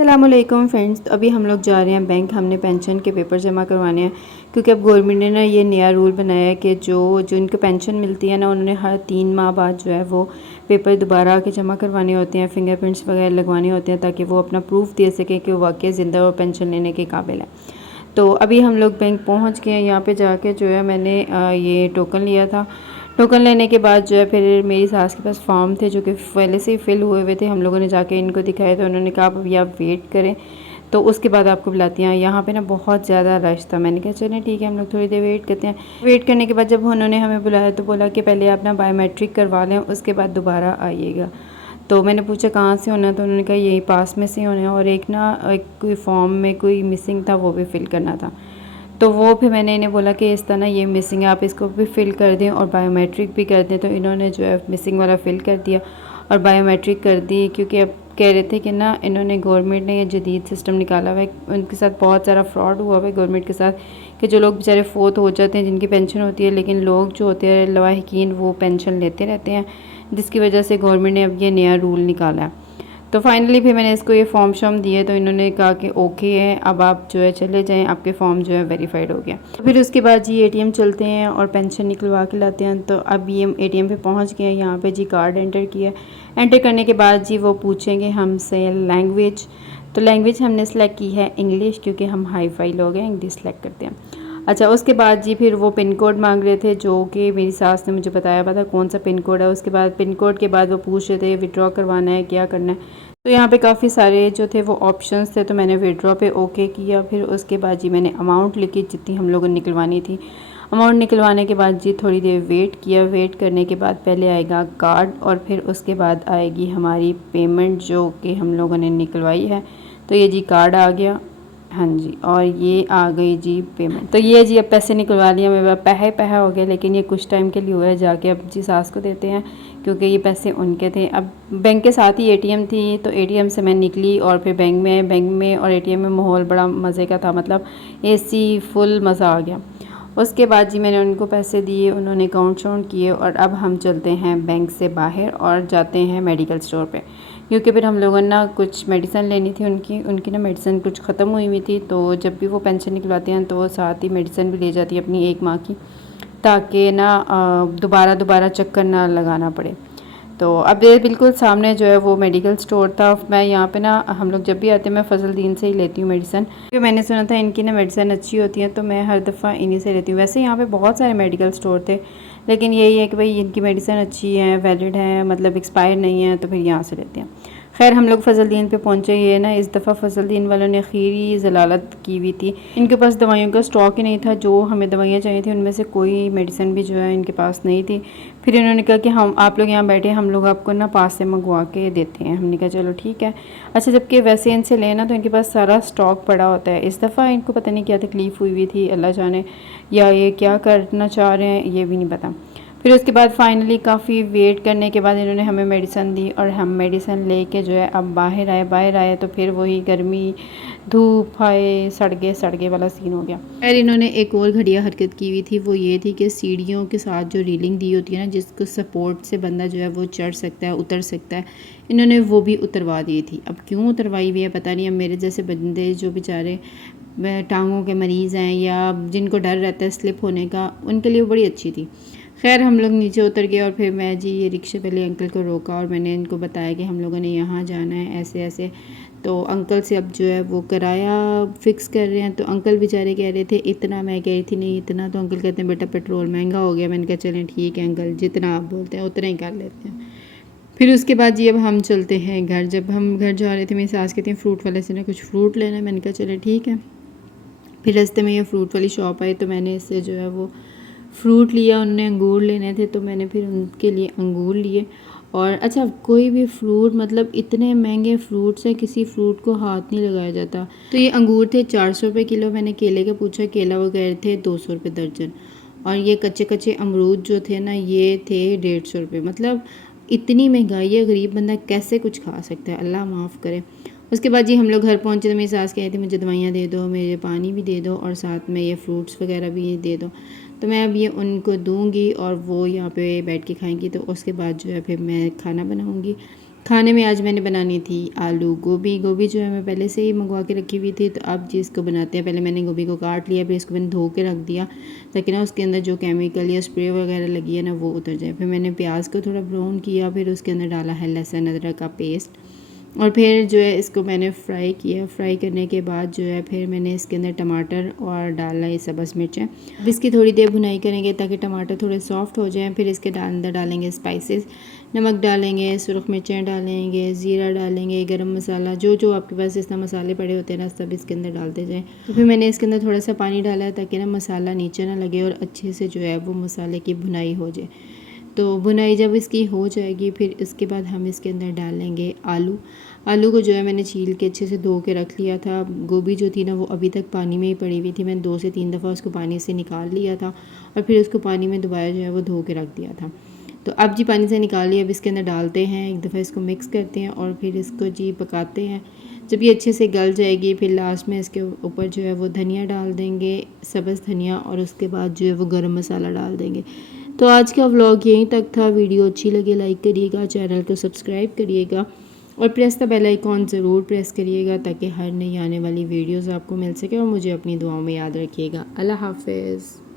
अस्सलामुअलैकुम फ्रेंड्स। तो अभी हम लोग जा रहे हैं बैंक। हमने पेंशन के पेपर जमा करवाने हैं क्योंकि अब गवर्नमेंट ने ना ये नया रूल बनाया है कि जो इनको पेंशन मिलती है ना, उन्होंने हर 3 माह बाद जो है वो पेपर दोबारा आके जमा करवाने होते हैं, फिंगरप्रिंट्स वगैरह लगवाने होते हैं ताकि वो अपना प्रूफ दे सकें कि वो वाकई ज़िंदा और पेंशन लेने के काबिल है। तो अभी हम लोग बैंक पहुँच गए हैं। यहाँ पर जाके जो है मैंने ये टोकन लिया था। टोकन लेने के बाद जो है फिर मेरी सास के पास फॉर्म थे जो कि पहले से ही फ़िल हुए हुए थे। हम लोगों ने जाके इनको दिखाए तो उन्होंने कहा अभी आप वेट करें, तो उसके बाद आपको बुलाती हैं। यहाँ पे ना बहुत ज़्यादा रश था। मैंने कहा चलें ठीक है, हम लोग थोड़ी देर वेट करते हैं। वेट करने के बाद जब उन्होंने हमें बुलाया तो बोला कि पहले आप ना बायोमेट्रिक करवा लें, उसके बाद दोबारा आइएगा। तो मैंने पूछा कहाँ से होना, तो उन्होंने कहा यही पास में से होना है और एक कोई फॉर्म में कोई मिसिंग था, वो भी फ़िल करना था। तो वो फिर मैंने इन्हें बोला कि इस तरह ये मिसिंग है, आप इसको भी फ़िल कर दें और बायोमेट्रिक भी कर दें। तो इन्होंने जो है मिसिंग वाला फ़िल कर दिया और बायोमेट्रिक कर दी, क्योंकि अब कह रहे थे कि ना इन्होंने गवर्नमेंट ने ये जदीद सिस्टम निकाला हुआ है, उनके साथ बहुत सारा फ्रॉड हुआ हुआ है गवर्नमेंट के साथ, कि जो लोग बेचारे फ़ौत हो जाते हैं जिनकी पेंशन होती है, लेकिन लोग जो होते हैं लवाहिकीन वो पेंशन लेते रहते हैं, जिसकी वजह से गवर्नमेंट ने अब ये नया रूल निकाला है। तो फाइनली फिर मैंने इसको ये फॉर्म शॉर्म दिए तो इन्होंने कहा कि ओके है, अब आप जो है चले जाएं, आपके फॉर्म जो है वेरीफाइड हो गया। तो फिर उसके बाद जी एटीएम चलते हैं और पेंशन निकलवा के लाते हैं। तो अब ये एटीएम पे पहुंच गए हैं। यहाँ पे जी कार्ड एंटर किया। एंटर करने के बाद जी वो पूछेंगे हमसे लैंग्वेज। तो लैंग्वेज हमने सेलेक्ट की है इंग्लिश, क्योंकि हम हाई फाई लोग हैं, इंग्लिश सेलेक्ट करते हैं। अच्छा, उसके बाद जी फिर वो पिन कोड मांग रहे थे, जो कि मेरी सास ने मुझे बताया हुआ था कौन सा पिन कोड है। उसके बाद पिन कोड के बाद वो पूछ रहे थे विड्रॉ करवाना है, क्या करना है। तो यहाँ पे काफ़ी सारे जो थे वो ऑप्शंस थे, तो मैंने विड्रॉ पे ओके किया। फिर उसके बाद जी मैंने अमाउंट लिखी जितनी हम लोगों ने निकलवानी थी। अमाउंट निकलवाने के बाद जी थोड़ी देर वेट किया। वेट करने के बाद पहले आएगा कार्ड और फिर उसके बाद आएगी हमारी पेमेंट जो कि हम लोगों ने निकलवाई है। तो ये जी कार्ड आ गया, हाँ जी, और ये आ गई जी पेमेंट। तो ये जी अब पैसे निकलवा लिया, मेरे पास पैसा हो गया, लेकिन ये कुछ टाइम के लिए हुआ है, जाके अब जी सास को देते हैं क्योंकि ये पैसे उनके थे। अब बैंक के साथ ही एटीएम थी, तो एटीएम से मैं निकली और फिर बैंक में और एटीएम में माहौल बड़ा मज़े का था, मतलब एसी फुल मज़ा आ गया। उसके बाद जी मैंने उनको पैसे दिए, उन्होंने काउंट किए और अब हम चलते हैं बैंक से बाहर और जाते हैं मेडिकल स्टोर पे, क्योंकि फिर हम लोगों ने ना कुछ मेडिसिन लेनी थी। उनकी ना मेडिसिन कुछ ख़त्म हुई हुई थी, तो जब भी वो पेंशन निकलवाते हैं तो वो साथ ही मेडिसिन भी ले जाती है अपनी 1 माह की, ताकि ना दोबारा चक्कर ना लगाना पड़े। तो अब ये बिल्कुल सामने जो है वो मेडिकल स्टोर था। मैं यहाँ पे ना हम लोग जब भी आते हैं मैं फजलदीन से ही लेती हूँ मेडिसिन, क्योंकि मैंने सुना था इनकी ना मेडिसिन अच्छी होती है, तो मैं हर दफ़ा इन्हीं से लेती हूँ। वैसे यहाँ पे बहुत सारे मेडिकल स्टोर थे, लेकिन यही है कि भाई इनकी मेडिसिन अच्छी है, वैलिड है, मतलब एक्सपायर नहीं है, तो फिर यहाँ से लेते हैं। खैर हम लोग फजलदीन पे पहुँचे। ये ना इस दफ़ा फजलदीन वालों ने खीरी ज़लालत की हुई थी, इनके पास दवाइयों का स्टॉक ही नहीं था। जो हमें दवाइयाँ चाहिए थी उनमें से कोई मेडिसिन भी जो है इनके पास नहीं थी। फिर इन्होंने कहा कि हम आप लोग यहाँ बैठे, हम लोग आपको ना पास से मंगवा के देते हैं। हमने कहा चलो ठीक है। अच्छा, जबकि वैसे इनसे लेना तो इनके पास सारा स्टॉक पड़ा होता है। इस दफ़ा इनको पता नहीं क्या तकलीफ़ हुई थी, अल्लाह जाने, या ये क्या करना चाह रहे हैं ये भी नहीं पता। फिर उसके बाद फाइनली काफ़ी वेट करने के बाद इन्होंने हमें मेडिसिन दी और हम मेडिसिन लेके जो है अब बाहर आए तो फिर वही गर्मी, धूप, हाय सड़गे वाला सीन हो गया। फिर इन्होंने एक और घटिया हरकत की हुई थी, वो ये थी कि सीढ़ियों के साथ जो रीलिंग दी होती है ना, जिसको सपोर्ट से बंदा जो है वो चढ़ सकता है, उतर सकता है, इन्होंने वो भी उतरवा दी थी। अब क्यों उतरवाई हुई है पता नहीं। अब मेरे जैसे बंदे जो बेचारे टांगों के मरीज़ हैं या जिनको डर रहता है स्लिप होने का, उनके लिए वो बड़ी अच्छी थी। खैर हम लोग नीचे उतर गए और फिर मैं जी ये रिक्शे वाले अंकल को रोका और मैंने इनको बताया कि हम लोगों ने यहाँ जाना है ऐसे ऐसे। तो अंकल से अब जो है वो किराया फ़िक्स कर रहे हैं। तो अंकल बेचारे कह रहे थे इतना, मैं कह रही थी नहीं इतना। तो अंकल कहते हैं बेटा पेट्रोल महंगा हो गया। मैंने कहा चलें ठीक है अंकल, जितना आप बोलते हैं उतना ही कर लेते हैं। फिर उसके बाद जी अब हम चलते हैं घर। जब हम घर जा रहे थे मेरी सास कहती हैं फ्रूट वाले से ना कुछ फ्रूट लेना है। मैंने कहा चले ठीक है। फिर रास्ते में ये फ्रूट वाली शॉप आई तो मैंने इससे जो है वो फ्रूट लिया। उन्होंने अंगूर लेने थे तो मैंने फिर उनके लिए अंगूर लिए। और अच्छा, कोई भी फ्रूट, मतलब इतने महंगे फ्रूट्स हैं, किसी फ्रूट को हाथ नहीं लगाया जाता। तो ये अंगूर थे 400 रुपये किलो। मैंने केले का पूछा, केला वगैरह थे 200 रुपये दर्जन। और ये कच्चे कच्चे अमरूद जो थे ना, ये थे 150 रुपये। मतलब इतनी महंगाई है, गरीब बंदा कैसे कुछ खा सकता है, अल्लाह माफ़ करे। उसके बाद जी हम लोग घर पहुँचे तो मेरी सास कह रही थी मुझे दवाइयाँ दे दो, मेरे पानी भी दे दो और साथ में ये फ्रूट्स वगैरह भी दे दो। तो मैं अब ये उनको दूंगी और वो यहाँ पे बैठ के खाएंगी। तो उसके बाद जो है फिर मैं खाना बनाऊंगी। खाने में आज मैंने बनानी थी आलू गोभी। गोभी जो है मैं पहले से ही मंगवा के रखी हुई थी। तो अब जिसको बनाते हैं, पहले मैंने गोभी को काट लिया, फिर इसको मैंने धो के रख दिया ताकि ना उसके अंदर जो केमिकल या स्प्रे वगैरह लगी है ना वो उतर जाए। फिर मैंने प्याज को थोड़ा ब्राउन किया, फिर उसके अंदर डाला है लहसुन अदरक का पेस्ट, और फिर जो है इसको मैंने फ्राई किया। फ्राई करने के बाद जो है फिर मैंने इसके अंदर टमाटर और डाला ये सब्ज़ मिर्चें। अब इसकी थोड़ी देर भुनाई करेंगे ताकि टमाटर थोड़े सॉफ्ट हो जाएं। फिर इसके अंदर डालेंगे स्पाइसेस, नमक डालेंगे, सुरख मिर्चें डालेंगे, ज़ीरा डालेंगे, गरम मसाला, जो जो आपके पास जितना मसाले पड़े होते हैं ना सब इसके अंदर डालते जाएँ। तो फिर मैंने इसके अंदर थोड़ा सा पानी डाला है ताकि ना मसाला नीचे ना लगे और अच्छे से जो है वो मसाले की भुनाई हो जाए। तो भुनाई जब इसकी हो जाएगी फिर इसके बाद हम इसके अंदर डालेंगे आलू। आलू को जो है मैंने छील के अच्छे से धो के रख लिया था। गोभी जो थी ना वो अभी तक पानी में ही पड़ी हुई थी, मैंने 2 से 3 दफ़ा उसको पानी से निकाल लिया था और फिर उसको पानी में दोबारा जो है वो धो के रख दिया था। तो अब जी पानी से निकाल लिया, अब इसके अंदर डालते हैं, एक दफ़ा इसको मिक्स करते हैं और फिर इसको जी पकाते हैं। जब ये अच्छे से गल जाएगी फिर लास्ट में इसके ऊपर जो है वो धनिया डाल देंगे, सब्ज़ धनिया, और उसके बाद जो है वो गरम मसाला डाल देंगे। तो आज का व्लॉग यहीं तक था। वीडियो अच्छी लगे लाइक करिएगा, चैनल को सब्सक्राइब करिएगा और प्रेस द बेल आइकॉन ज़रूर प्रेस करिएगा ताकि हर नई आने वाली वीडियोस आपको मिल सके, और मुझे अपनी दुआओं में याद रखिएगा। अल्लाह हाफ़िज़।